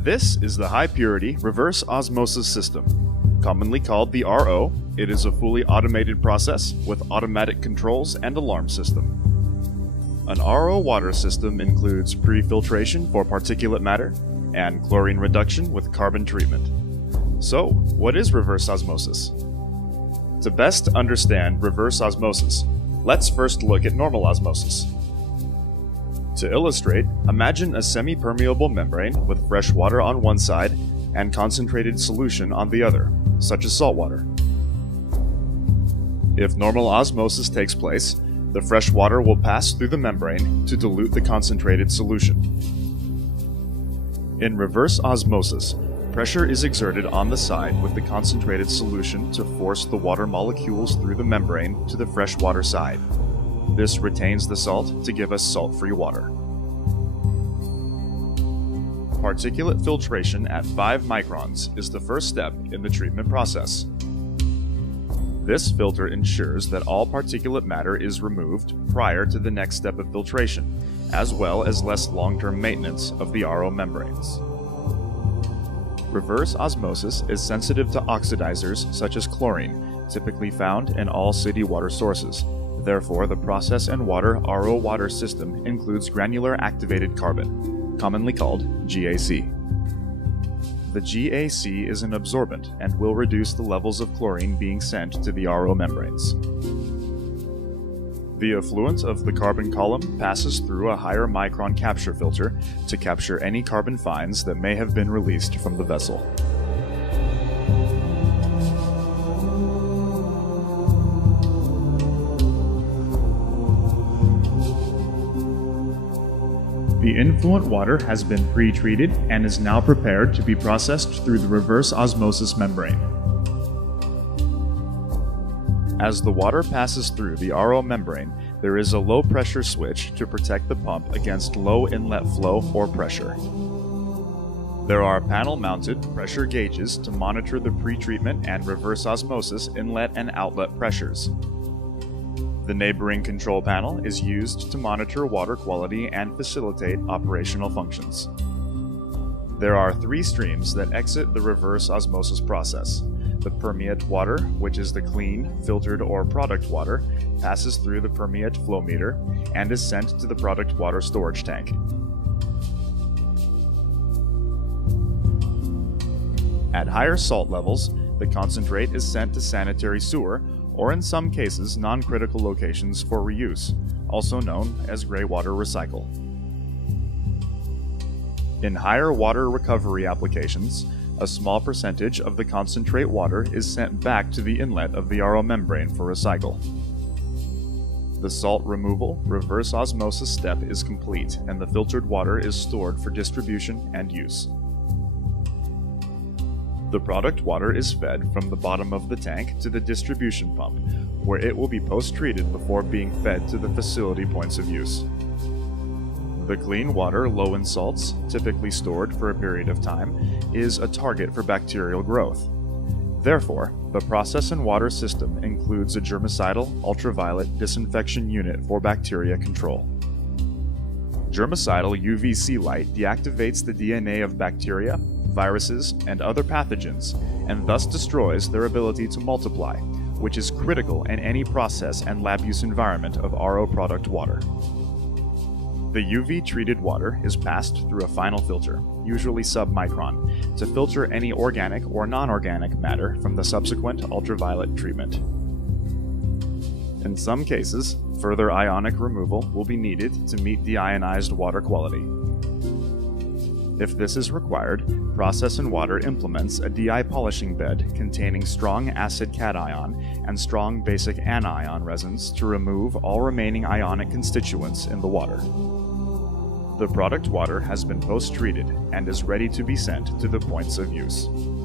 This is the high-purity reverse osmosis system. Commonly called the RO, it is a fully automated process with automatic controls and alarm system. An RO water system includes pre-filtration for particulate matter and chlorine reduction with carbon treatment. So, what is reverse osmosis? To best understand reverse osmosis, let's first look at normal osmosis. To illustrate, imagine a semi-permeable membrane with fresh water on one side and concentrated solution on the other, such as salt water. If normal osmosis takes place, the fresh water will pass through the membrane to dilute the concentrated solution. In reverse osmosis, pressure is exerted on the side with the concentrated solution to force the water molecules through the membrane to the freshwater side. This retains the salt to give us salt-free water. Particulate filtration at 5 microns is the first step in the treatment process. This filter ensures that all particulate matter is removed prior to the next step of filtration, as well as less long-term maintenance of the RO membranes. Reverse osmosis is sensitive to oxidizers such as chlorine, typically found in all city water sources. Therefore, the process and water RO water system includes granular activated carbon, commonly called GAC. The GAC is an absorbent and will reduce the levels of chlorine being sent to the RO membranes. The effluent of the carbon column passes through a higher micron capture filter to capture any carbon fines that may have been released from the vessel. The influent water has been pre-treated and is now prepared to be processed through the reverse osmosis membrane. As the water passes through the RO membrane, there is a low pressure switch to protect the pump against low inlet flow or pressure. There are panel-mounted pressure gauges to monitor the pre-treatment and reverse osmosis inlet and outlet pressures. The neighboring control panel is used to monitor water quality and facilitate operational functions. There are 3 streams that exit the reverse osmosis process. The permeate water, which is the clean, filtered, or product water, passes through the permeate flow meter and is sent to the product water storage tank. At higher salt levels, the concentrate is sent to sanitary sewer, or in some cases non-critical locations for reuse, also known as gray water recycle. In higher water recovery applications, a small percentage of the concentrate water is sent back to the inlet of the RO membrane for recycle. The salt removal reverse osmosis step is complete and the filtered water is stored for distribution and use. The product water is fed from the bottom of the tank to the distribution pump, where it will be post-treated before being fed to the facility points of use. The clean water low in salts, typically stored for a period of time, is a target for bacterial growth. Therefore, the process and water system includes a germicidal ultraviolet disinfection unit for bacteria control. Germicidal UVC light deactivates the DNA of bacteria, viruses, and other pathogens, and thus destroys their ability to multiply, which is critical in any process and lab use environment of RO product water. The UV-treated water is passed through a final filter, usually sub-micron, to filter any organic or non-organic matter from the subsequent ultraviolet treatment. In some cases, further ionic removal will be needed to meet deionized water quality. If this is required, Process and Water implements a DI polishing bed containing strong acid cation and strong basic anion resins to remove all remaining ionic constituents in the water. The product water has been post-treated and is ready to be sent to the points of use.